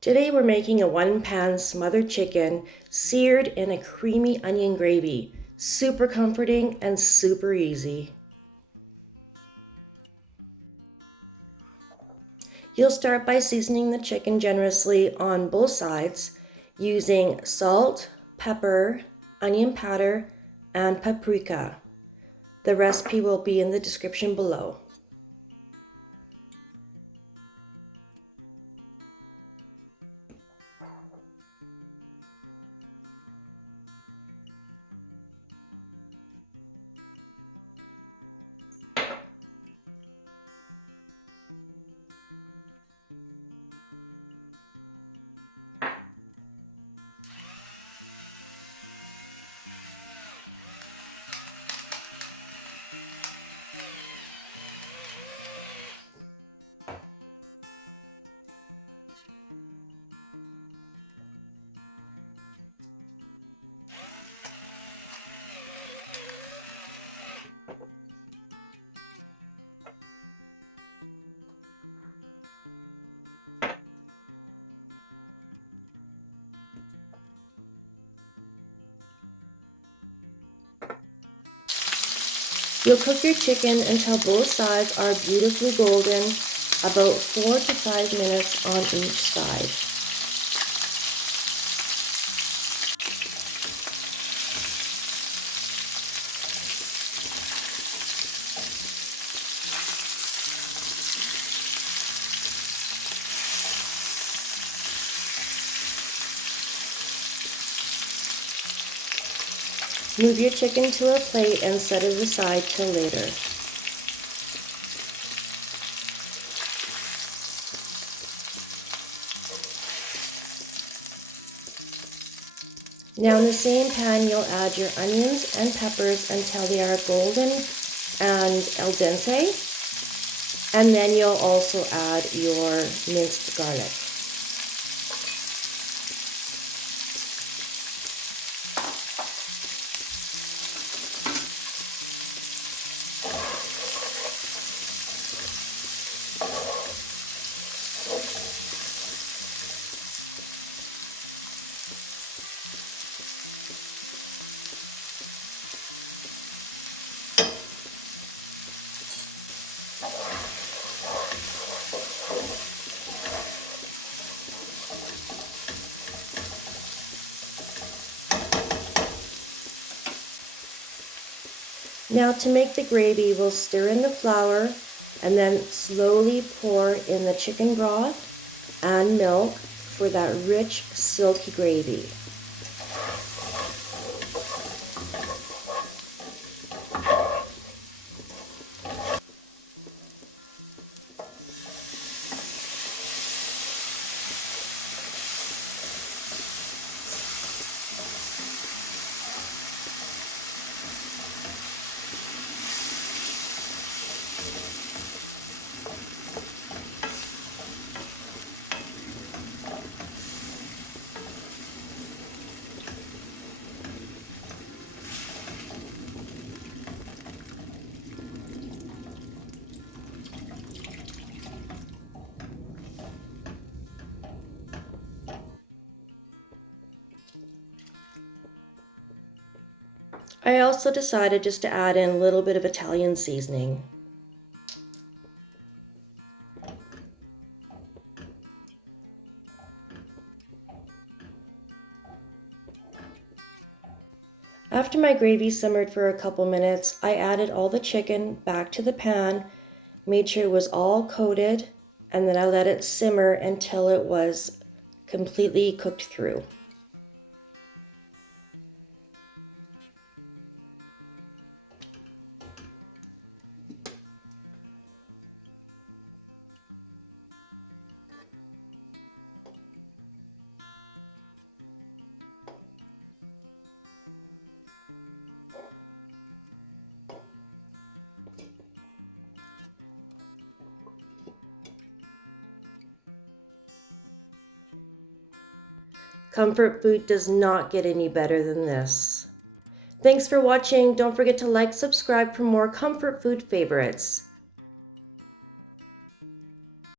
Today we're making a one-pan smothered chicken seared in a creamy onion gravy. Super comforting and super easy. You'll start by seasoning the chicken generously on both sides using salt, pepper, onion powder, and paprika. The recipe will be in the description below. You'll cook your chicken until both sides are beautifully golden, about 4 to 5 minutes on each side. Move your chicken to a plate and set it aside till later. Now in the same pan you'll add your onions and peppers until they are golden and al dente, and then you'll also add your minced garlic. Now to make the gravy, we'll stir in the flour and then slowly pour in the chicken broth and milk for that rich, silky gravy. I also decided just to add in a little bit of Italian seasoning. After my gravy simmered for a couple minutes, I added all the chicken back to the pan, made sure it was all coated, and then I let it simmer until it was completely cooked through. Comfort food does not get any better than this. Thanks for watching. Don't forget to like, subscribe for more comfort food favorites.